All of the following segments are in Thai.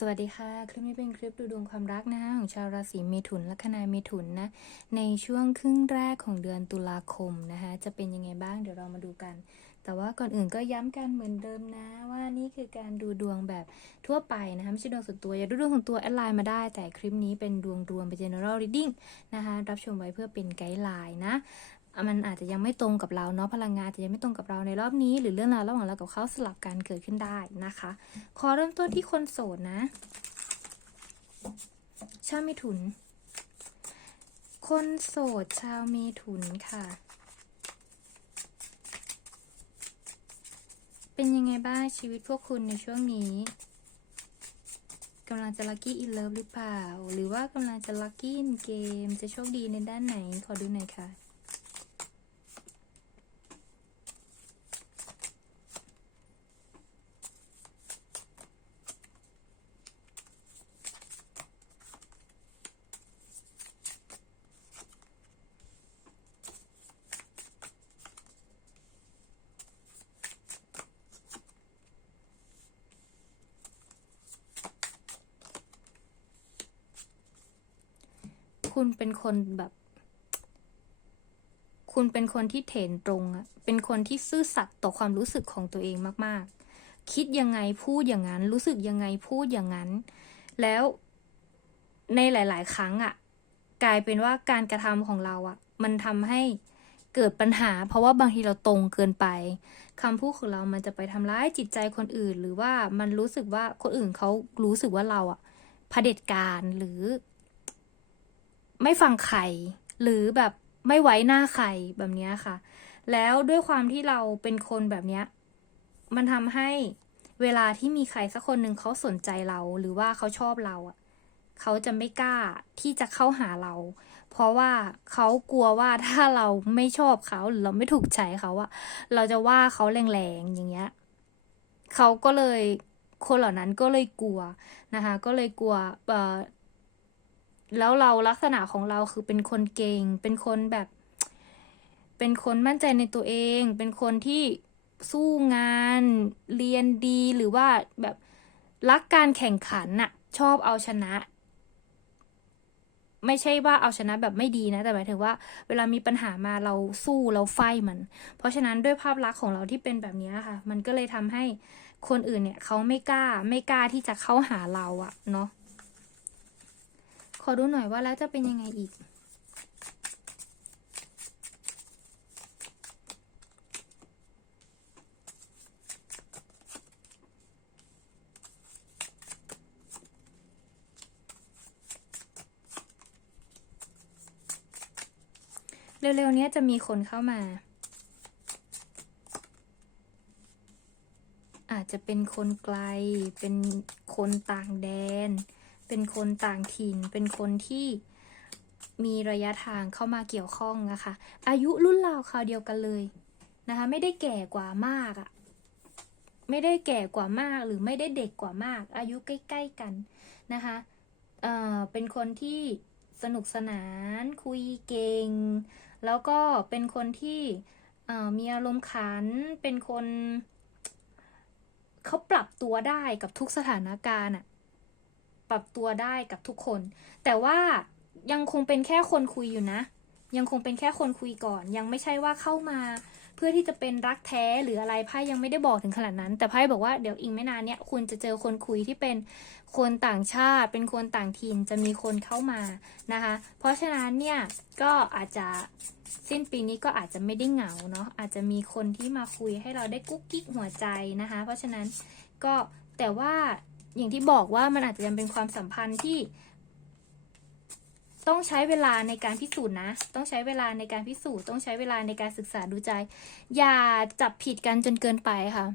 สวัสดีค่ะ คลิปนี้เป็นคลิปดูดวงความรักนะคะของชาวราศีเมถุนและคณาเมถุนนะในช่วงครึ่งแรกของเดือนตุลาคมนะคะจะเป็นยังไงบ้างเดี๋ยวเรามาดูกัน แต่ว่าก่อนอื่นก็ย้ำกันเหมือนเดิมนะ ว่านี่คือการดูดวงแบบทั่วไปนะคะไม่ใช่ดวงส่วนตัวอย่าดูดวงส่วนตัวแอดไลน์มาได้แต่คลิปนี้เป็นดวงรวมเป็น general reading นะคะรับชมไว้เพื่อเป็นไกด์ไลน์นะ มันอาจจะยังไม่ตรงกับเราเนาะพลังงานอาจจะยังไม่ตรงกับเราในรอบนี้ หรือเรื่องราวระหว่างเรากับเขาสลับกันเกิดขึ้นได้นะคะ ขอเริ่มต้นที่คนโสดนะชาวเมถุน คนโสดชาวเมถุนค่ะ เป็นยังไงบ้างชีวิตพวกคุณในช่วงนี้กำลังจะลัคกี้อินเลิฟหรือเปล่า หรือว่ากำลังจะลัคกี้อินเกม จะโชคดีในด้านไหน ขอดูหน่อยค่ะ คุณเป็นคนแบบ คุณเป็นคนที่เถนตรงอะเป็นคนที่ซื่อสัตย์ต่อความรู้สึกของตัวเองมาก ๆ คิดยังไงพูดอย่างนั้น รู้สึกยังไงพูดอย่างนั้น แล้วในหลาย ๆ ครั้งอะกลายเป็นว่าการกระทำของเราอะมันทำให้เกิดปัญหา เพราะว่าบางทีเราตรงเกินไปคำพูดของเรามันจะไปทำร้ายจิตใจคนอื่น หรือว่ามันรู้สึกว่าคนอื่นเขารู้สึกว่าเราอะเผด็จการหรือ ไม่ฟังใครหรือแบบไม่ไว้หน้าใครแบบนี้ค่ะ แล้วด้วยความที่เราเป็นคนแบบเนี้ยมันทำให้เวลาที่มีใครสักคนหนึ่งเขาสนใจเรา หรือว่าเขาชอบเราอะเขาจะไม่กล้าที่จะเข้าหาเรา เพราะว่าเขากลัวว่าถ้าเราไม่ชอบเขาหรือเราไม่ถูกใจเขาอะเราจะว่าเขาแรงๆอย่างเงี้ยเขาก็เลยคนเหล่านั้นก็เลยกลัวนะคะ ก็เลยกลัวเอ่อ แล้วเราลักษณะของเราคือเป็นคนเก่ง เป็นคนแบบ เป็นคนมั่นใจในตัวเอง เป็นคนที่สู้งาน เรียนดีหรือว่าแบบรักการแข่งขันน่ะ ชอบเอาชนะ ไม่ใช่ว่าเอาชนะแบบไม่ดีนะ แต่หมายถึงว่า เวลามีปัญหามาเราสู้เราไฟมัน เพราะฉะนั้นด้วยภาพลักษณ์ของเราที่เป็นแบบนี้ค่ะ มันก็เลยทำให้คนอื่นเนี่ยเขาไม่กล้าไม่กล้าที่จะเข้าหาเราอะเนาะ อดูหน่อยว่าแล้วจะเป็นยังไงอีก เร็วๆเนี้ยจะมีคนเข้ามา อาจจะเป็นคนไกล เป็นคนต่างแดน เป็นคนต่างถิ่น เป็นคนที่มีระยะทางเข้ามาเกี่ยวข้องนะคะ อายุรุ่นราวคราวเดียวกันเลยนะคะ ไม่ได้แก่กว่ามากอะไม่ได้แก่กว่ามากหรือไม่ได้เด็กกว่ามาก อายุใกล้ ๆกันนะคะเอ่อเป็นคนที่สนุกสนาน คุยเก่ง แล้วก็เป็นคนที่เอ่อมีอารมณ์ขัน เป็นคน เขาปรับตัวได้กับทุกสถานการณ์อะ ปรับตัวได้กับทุกคน แต่ว่ายังคงเป็นแค่คนคุยอยู่นะ ยังคงเป็นแค่คนคุยก่อน ยังไม่ใช่ว่าเข้ามาเพื่อที่จะเป็นรักแท้หรืออะไรไพ่ยังไม่ได้บอกถึงขนาดนั้น แต่ไพ่บอกว่าเดี๋ยวอีกไม่นานเนี้ยคุณจะเจอคนคุยที่เป็นคนต่างชาติ เป็นคนต่างถิ่นจะมีคนเข้ามานะคะ เพราะฉะนั้นเนี่ยก็อาจจะสิ้นปีนี้ก็อาจจะไม่ได้เหงาเนาะอาจจะมีคนที่มาคุยให้เราได้กุ๊กกิ๊กหัวใจนะคะ เพราะฉะนั้นก็แต่ว่า อย่างที่บอกว่ามันอาจจะยังเป็นความสัมพันธ์ที่ ต้องใช้เวลาในการพิสูจน์นะ ต้องใช้เวลาในการพิสูจน์ ต้องใช้เวลาในการศึกษาดูใจ อย่าจับผิดกันจนเกินไปค่ะ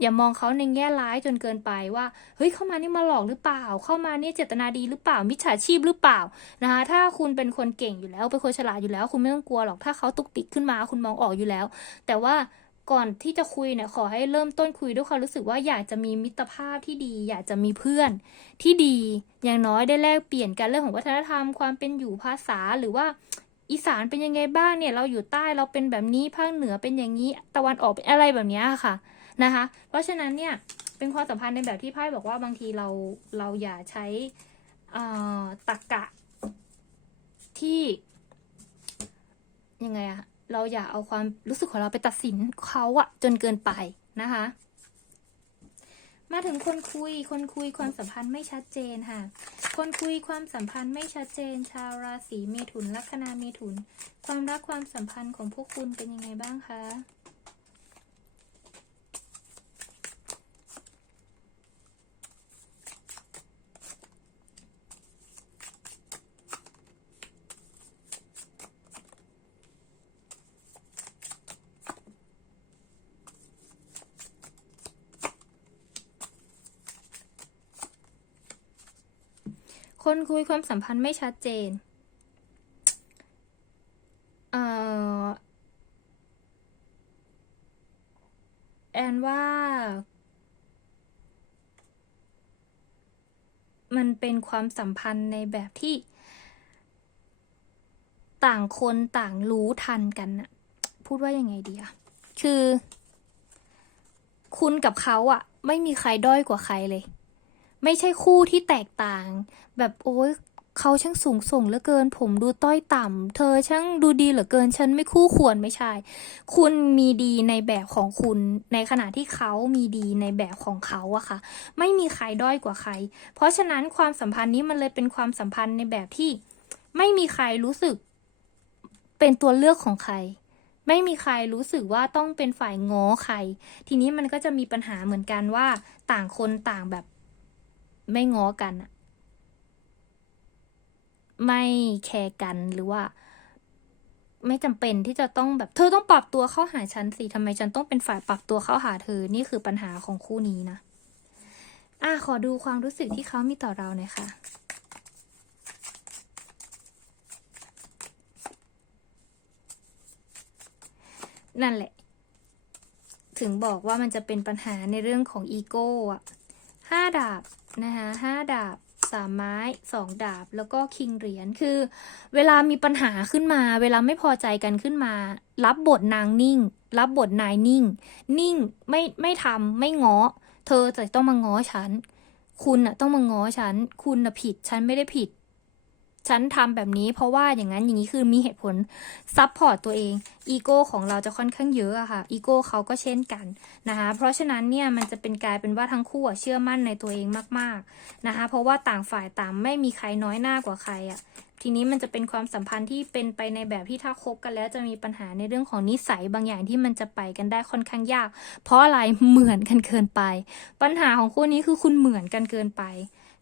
อย่ามองเขาในแง่ร้ายจนเกินไปว่า เฮ้ยเข้ามานี่มาหลอกหรือเปล่า เข้ามานี่เจตนาดีหรือเปล่า มิจฉาชีพหรือเปล่านะคะ ถ้าคุณเป็นคนเก่งอยู่แล้ว เป็นคนฉลาดอยู่แล้ว คุณไม่ต้องกลัวหรอก ถ้าเขาตุกติกขึ้นมา คุณมองออกอยู่แล้ว แต่ว่า ก่อนที่จะคุยเนี่ยขอให้เริ่มต้นคุยด้วยความรู้สึกว่าอยากจะมีมิตรภาพที่ดี อยากจะมีเพื่อนที่ดี อย่างน้อยได้แลกเปลี่ยนกันเรื่องของวัฒนธรรมความเป็นอยู่ภาษาหรือว่าอีสานเป็นยังไงบ้างเนี่ยเราอยู่ใต้เราเป็นแบบนี้ภาคเหนือเป็นอย่างนี้ตะวันออกเป็นอะไรแบบนี้ค่ะนะคะ เพราะฉะนั้นเนี่ยเป็นความสัมพันธ์ในแบบที่ไพ่บอกว่าบางทีเราเราอย่าใช้ตรกกะที่ยังไงอะ เราอย่าเอาความรู้สึกของเราไปตัดสินเขาอะจนเกินไปนะคะ มาถึงคนคุย คนคุยความสัมพันธ์ไม่ชัดเจนค่ะ คนคุยความสัมพันธ์ไม่ชัดเจน ชาวราศีเมถุนลัคนาเมถุน ความรักความสัมพันธ์ของพวกคุณเป็นยังไงบ้างคะ คนคุยความสัมพันธ์ไม่ชัดเจน เอ่อ แอนว่า มันเป็นความสัมพันธ์ในแบบที่ ต่างคนต่างรู้ทันกันน่ะ พูดว่ายังไงดีอะคือ คุณกับเขาอะไม่มีใครด้อยกว่าใครเลย ไม่ใช่คู่ที่แตกต่าง แบบโอ๊ยเขาช่างสูงส่งเหลือเกิน ผมดูต้อยต่ำ เธอช่างดูดีเหลือเกิน ฉันไม่คู่ควรไม่ใช่ คุณมีดีในแบบของคุณ ในขณะที่เขามีดีในแบบของเขาอะค่ะ ไม่มีใครด้อยกว่าใคร เพราะฉะนั้นความสัมพันธ์นี้มันเลยเป็นความสัมพันธ์ในแบบที่ ไม่มีใครรู้สึก เป็นตัวเลือกของใคร ไม่มีใครรู้สึกว่าต้องเป็นฝ่ายง้อใคร ทีนี้มันก็จะมีปัญหาเหมือนกันว่า ต่างคนต่างแบบ ไม่ง้อกันอะไม่แคร์กันหรือว่า ไม่จำเป็นที่จะต้องแบบ เธอต้องปรับตัวเข้าหาฉันสิทำไมฉันต้องเป็นฝ่ายปรับตัวเข้าหาเธอนี่คือปัญหาของคู่นี้นะอะขอดูความรู้สึกที่เขามีต่อเราหน่อยค่ะนั่นแหละ ถึงบอกว่ามันจะเป็นปัญหาในเรื่องของอีโก้อะ ห้าดาบนะคะห้าดาบสามไม้สองดาบแล้วก็คิงเหรียญคือ เวลามีปัญหาขึ้นมา เวลาไม่พอใจกันขึ้นมา รับบทนางนิ่ง รับบทนายนิ่ง นิ่งไม่ไม่ทำไม่ง้อ เธอจะต้องมาง้อฉัน คุณน่ะต้องมาง้อฉัน คุณน่ะผิด ฉันไม่ได้ผิด ฉันทำแบบนี้เพราะว่าอย่างนั้นอย่างนี้คือมีเหตุผลซับพอร์ตตัวเองอีโก้ของเราจะค่อนข้างเยอะอะค่ะอีโก้เขาก็เช่นกันนะคะเพราะฉะนั้นเนี่ยมันจะเป็นกลายเป็นว่าทั้งคู่เชื่อมั่นในตัวเองมากๆนะคะเพราะว่าต่างฝ่ายต่างไม่มีใครน้อยหน้ากว่าใครอะทีนี้มันจะเป็นความสัมพันธ์ที่เป็นไปในแบบที่ถ้าคบกันแล้วจะมีปัญหาในเรื่องของนิสัยบางอย่างที่มันจะไปกันได้ค่อนข้างยาก เพราะอะไรเหมือนกันเกินไป ปัญหาของคู่นี้คือคุณเหมือนกันเกินไป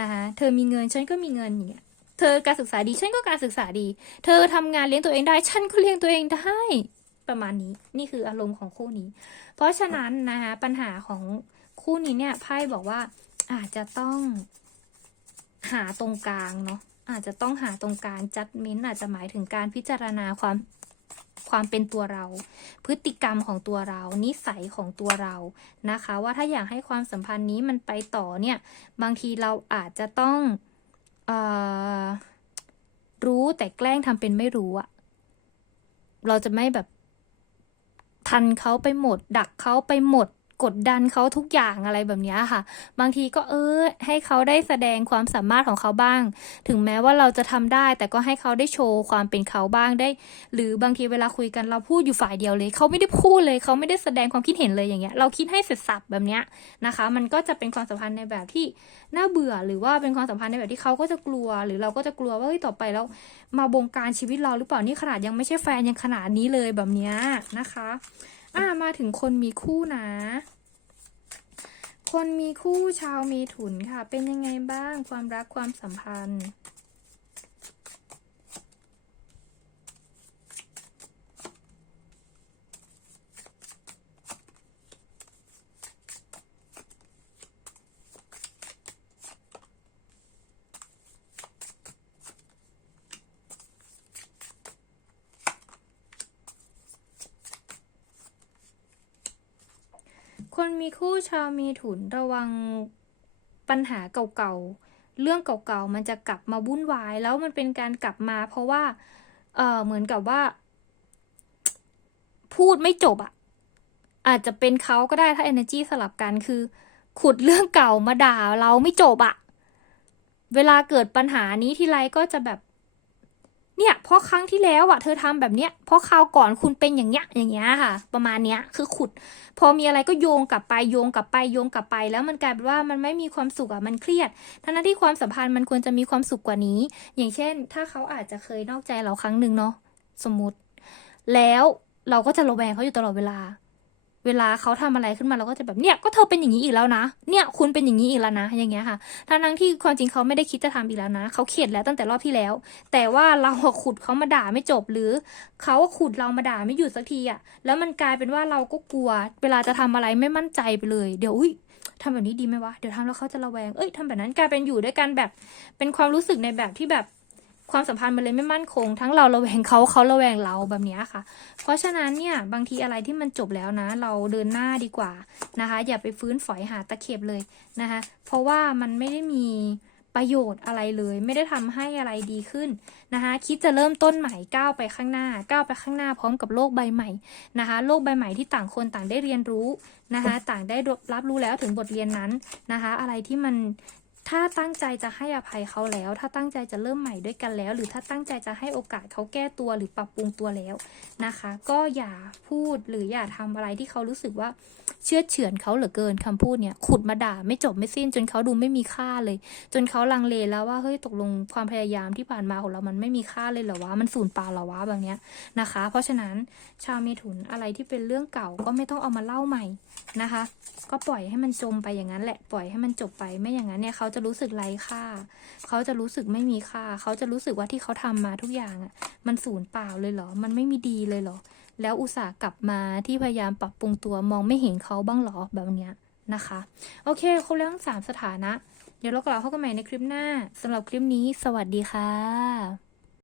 นะคะเธอมีเงินฉันก็มีเงินอย่างเงี้ย ธอการศึกษาดีฉันก็การศึกษาดี เธอทำงานเลี้ยงตัวเองได้ ฉันก็เลี้ยงตัวเองได้ประมาณนี้นี่คืออารมณ์ของคู่นี้ เพราะฉะนั้นนะคะปัญหาของคู่นี้เนี่ยไพ่บอกว่าอาจจะต้องหาตรงกลางเนาะอาจจะต้องหาตรงกลางจัดม้นอาจจะหมายถึงการพิจารณาความความเป็นตัวเรา พฤติกรรมของตัวเรา นิสัยของตัวเรานะคะ ว่าถ้าอยากให้ความสัมพันธ์นี้มันไปต่อเนี่ย บางทีเราอาจจะต้อง รู้แต่แกล้งทำเป็นไม่รู้อะเราจะไม่แบบ ทันเขาไปหมด ดักเขาไปหมด กดดันเขาทุกอย่างอะไรแบบนี้ค่ะ บางทีก็เออให้เขาได้แสดงความสามารถของเขาบ้าง ถึงแม้ว่าเราจะทำได้ แต่ก็ให้เขาได้โชว์ความเป็นเขาบ้างได้ หรือบางทีเวลาคุยกันเราพูดอยู่ฝ่ายเดียวเลย เขาไม่ได้พูดเลย เขาไม่ได้แสดงความคิดเห็นเลยอย่างเงี้ย เราคิดให้เสร็จสับแบบเนี้ยนะคะ มันก็จะเป็นความสัมพันธ์ในแบบที่น่าเบื่อหรือว่าเป็นความสัมพันธ์ในแบบที่เขาก็จะกลัว หรือเราก็จะกลัวว่าเฮ้ยต่อไปแล้วมาบงการชีวิตเราหรือเปล่านี่ขนาดยังไม่ใช่แฟนยังขนาดนี้เลยแบบเนี้ยนะคะ อ่ามาถึงคนมีคู่นะ คนมีคู่ชาวเมถุนค่ะ เป็นยังไงบ้างความรักความสัมพันธ์ คนมีคู่ชาวมีถุนระวังปัญหาเก่าๆ เรื่องเก่าๆ มันจะกลับมาวุ่นวาย แล้วมันเป็นการกลับมา เพราะว่า เออเหมือนกับว่า พูดไม่จบอะอาจจะเป็นเขาก็ได้ถ้า energy สลับกันคือ ขุดเรื่องเก่ามาด่าเราไม่จบอะเวลาเกิดปัญหานี้ทีไรก็จะแบบ เนี่ยเพราะครั้งที่แล้วอะเธอทำแบบเนี้ยเพราะคราวก่อนคุณเป็นอย่างเงี้ยอย่างเงี้ยค่ะ ประมาณเนี้ยคือขุด พอมีอะไรก็โยงกลับไปโยงกลับไปโยงกลับไป แล้วมันกลายเป็นว่ามันไม่มีความสุขอะมันเครียด ทั้งที่ความสัมพันธ์มันควรจะมีความสุขกว่านี้ อย่างเช่น ถ้าเขาอาจจะเคยนอกใจเราครั้งหนึ่งเนาะสมมุติ แล้วเราก็จะระแวงเขาอยู่ตลอดเวลา เวลาเขาทำอะไรขึ้นมาเราก็จะแบบเนี่ยก็เธอเป็นอย่างนี้อีกแล้วนะ เนี่ยคุณเป็นอย่างนี้อีกแล้วนะ อย่างเงี้ยค่ะทั้งทั้งที่ความจริงเขาไม่ได้คิดจะทำอีกแล้วนะเขาเข็ดแล้วตั้งแต่รอบที่แล้ว แต่ว่าเราขุดเขามาด่าไม่จบหรือเขาขุดเรามาด่าไม่หยุดสักทีอะแล้วมันกลายเป็นว่าเราก็กลัว เวลาจะทำอะไรไม่มั่นใจไปเลย เดี๋ยวอุ้ยทำแบบนี้ดีไหมวะเดี๋ยวทำแล้วเขาจะระแวงเอ้ยทำแบบนั้นกลายเป็นอยู่ด้วยกันแบบ เป็นความรู้สึกในแบบที่แบบ ความสัมพันธ์มันเลยไม่มั่นคง ทั้งเราระแวงเขาเขาระแวงเราแบบนี้ค่ะ เพราะฉะนั้นเนี่ยบางทีอะไรที่มันจบแล้วนะ เราเดินหน้าดีกว่านะคะ อย่าไปฟื้นฝอยหาตะเข็บเลยนะคะ เพราะว่ามันไม่ได้มีประโยชน์อะไรเลยไม่ได้ทำให้อะไรดีขึ้นนะคะคิดจะเริ่มต้นใหม่ก้าวไปข้างหน้าก้าวไปข้างหน้าพร้อมกับโลกใบใหม่นะคะโลกใบใหม่ที่ต่างคนต่างได้เรียนรู้นะคะต่างได้รับรู้แล้วถึงบทเรียนนั้นนะคะอะไรที่มัน ถ้าตั้งใจจะให้อภัยเขาแล้ว ถ้าตั้งใจจะเริ่มใหม่ด้วยกันแล้ว หรือถ้าตั้งใจจะให้โอกาสเขาแก้ตัวหรือปรับปรุงตัวแล้วนะคะ ก็อย่าพูดหรืออย่าทำอะไรที่เขารู้สึกว่าเชื่อเฉือนเขาเหลือเกินคำพูดเนี่ยขุดมาด่าไม่จบไม่สิ้น จนเขาดูไม่มีค่าเลย จนเขาลังเลแล้วว่าเฮ้ยตกลงความพยายามที่ผ่านมาของเรามันไม่มีค่าเลยเหรอวะมันสูญเปล่าเหรอวะแบบเนี้ยนะคะ เพราะฉะนั้นชาวเมถุนอะไรที่เป็นเรื่องเก่าก็ไม่ต้องเอามาเล่าใหม่นะคะ ก็ปล่อยให้มันจมไปอย่างนั้นแหละปล่อยให้มันจบไปไม่อย่างนั้นเนี่ยเขาจะรู้สึกไร้ค่า เขาจะรู้สึกไม่มีค่า เขาจะรู้สึกว่าที่เขาทำมาทุกอย่างอะ มันสูญเปล่าเลยเหรอ มันไม่มีดีเลยเหรอ แล้วอุตส่าห์กลับมาที่พยายามปรับปรุงตัวมองไม่เห็นเขาบ้างเหรอแบบเนี้ยนะคะ โอเคครบแล้วทั้งสามสถานะ เดี๋ยวเรากลับเข้ากันใหม่ในคลิปหน้าสำหรับคลิปนี้ สวัสดีค่ะ